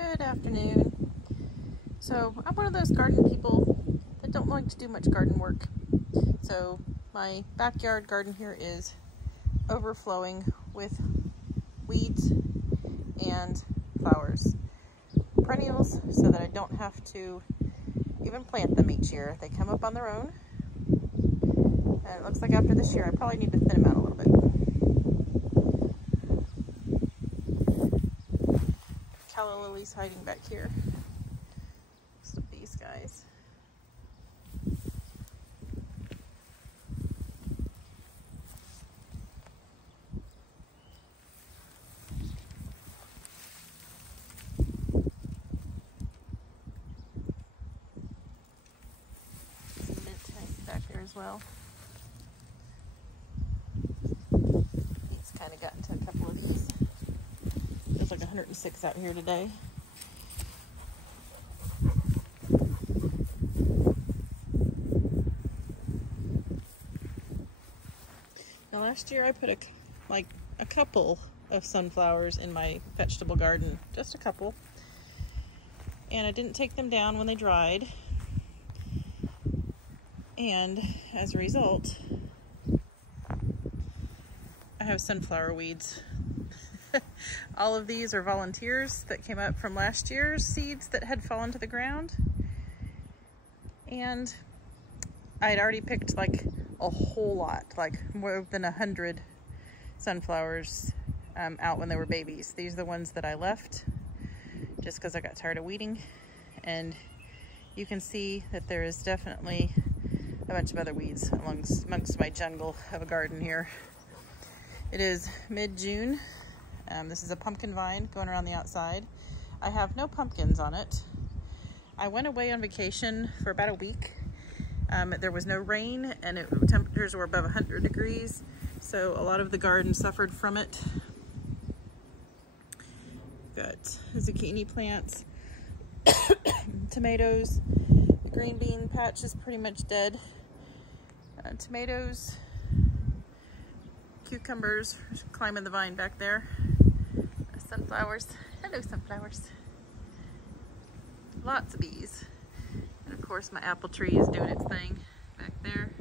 Good afternoon. So I'm one of those garden people that don't like to do much garden work. So my backyard garden here is overflowing with weeds and flowers. Perennials, so that I don't have to even plant them each year. They come up on their own. And it looks like after this year I probably need to thin them out a little bit. Calla lily's hiding back here. Next to these guys. Some mint back there as well. He's kind of gotten to a couple of these. There's like 106 out here today. Now last year I put a couple of sunflowers in my vegetable garden, just a couple, and I didn't take them down when they dried, and as a result I have sunflower weeds. All of these are volunteers that came up from last year's seeds that had fallen to the ground, and I had already picked like a whole lot, like more than 100 sunflowers out when they were babies. These are the ones that I left just because I got tired of weeding, and you can see that there is definitely a bunch of other weeds amongst my jungle of a garden here. It is mid-June. This is a pumpkin vine going around the outside. I have no pumpkins on it. I went away on vacation for about a week. There was no rain, and temperatures were above 100 degrees, so a lot of the garden suffered from it. Got zucchini plants, tomatoes. The green bean patch is pretty much dead. Tomatoes, cucumbers climbing the vine back there. Sunflowers. Hello, sunflowers. Lots of bees. And of course my apple tree is doing its thing back there.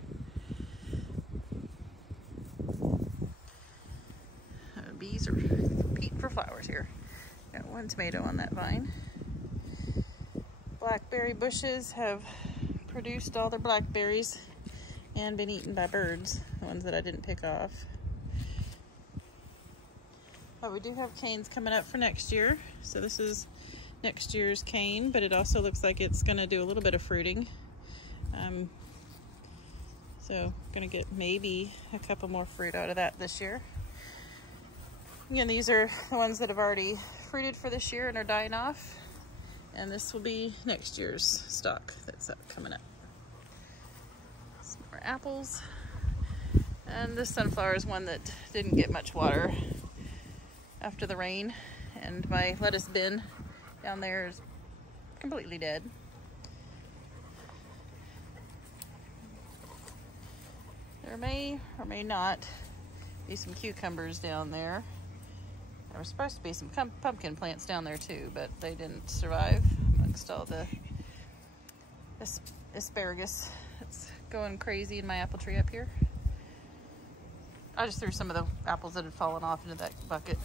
Bees are competing for flowers here. Got one tomato on that vine. Blackberry bushes have produced all their blackberries and been eaten by birds, the ones that I didn't pick off. But we do have canes coming up for next year. So this is next year's cane, but it also looks like it's gonna do a little bit of fruiting. So gonna get maybe a couple more fruit out of that this year. Again, these are the ones that have already fruited for this year and are dying off. And this will be next year's stock that's coming up. Some more apples. And this sunflower is one that didn't get much water after the rain, and my lettuce bin down there is completely dead. There may or may not be some cucumbers down there. There were supposed to be some pumpkin plants down there too, but they didn't survive amongst all the asparagus that's going crazy in my apple tree up here. I just threw some of the apples that had fallen off into that bucket.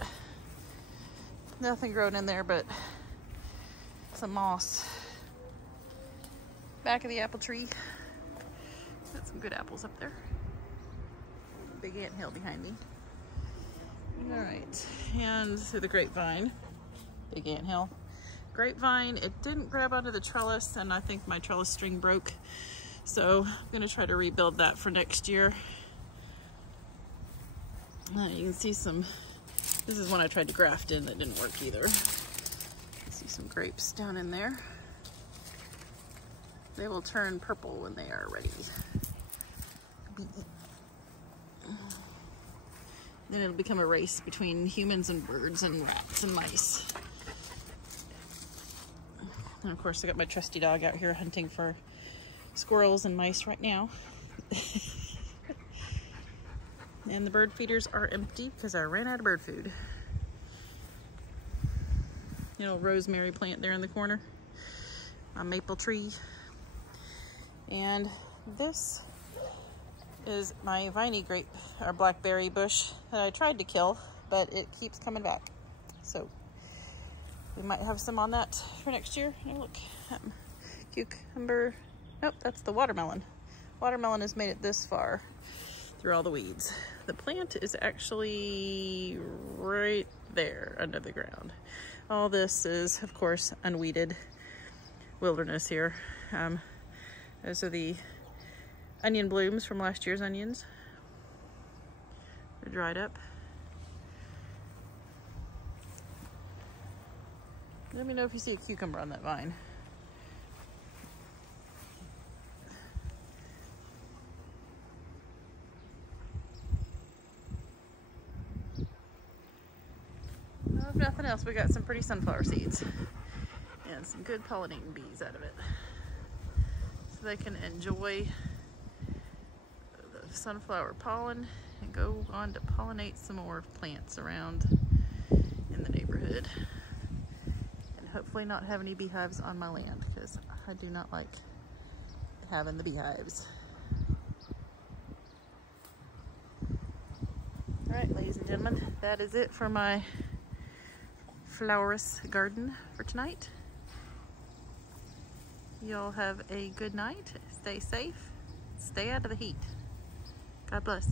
Nothing growing in there but some moss. Back of the apple tree. Got some good apples up there. Big anthill behind me. All right, and through the grapevine. Big anthill. Grapevine, it didn't grab onto the trellis, and I think my trellis string broke. So I'm gonna try to rebuild that for next year. You can see some, this is one I tried to graft in that didn't work either. See some grapes down in there. They will turn purple when they are ready. Then it'll become a race between humans and birds and rats and mice. And of course I got my trusty dog out here hunting for squirrels and mice right now. And the bird feeders are empty because I ran out of bird food. little rosemary plant there in the corner. My maple tree. And this is my viney grape or blackberry bush that I tried to kill, but it keeps coming back. So we might have some on that for next year. Oh, look, cucumber. Nope, that's the watermelon. Watermelon has made it this far through all the weeds. The plant is actually right there under the ground. All this is, of course, unweeded wilderness here. Those are the onion blooms from last year's onions. They're dried up. Let me know if you see a cucumber on that vine. Well, if nothing else, we got some pretty sunflower seeds and some good pollinating bees out of it. So they can enjoy the sunflower pollen and go on to pollinate some more plants around in the neighborhood. And hopefully not have any beehives on my land, because I do not like having the beehives. All right, ladies and gentlemen, that is it for my flowerous garden for tonight. Y'all have a good night. Stay safe. Stay out of the heat. God bless.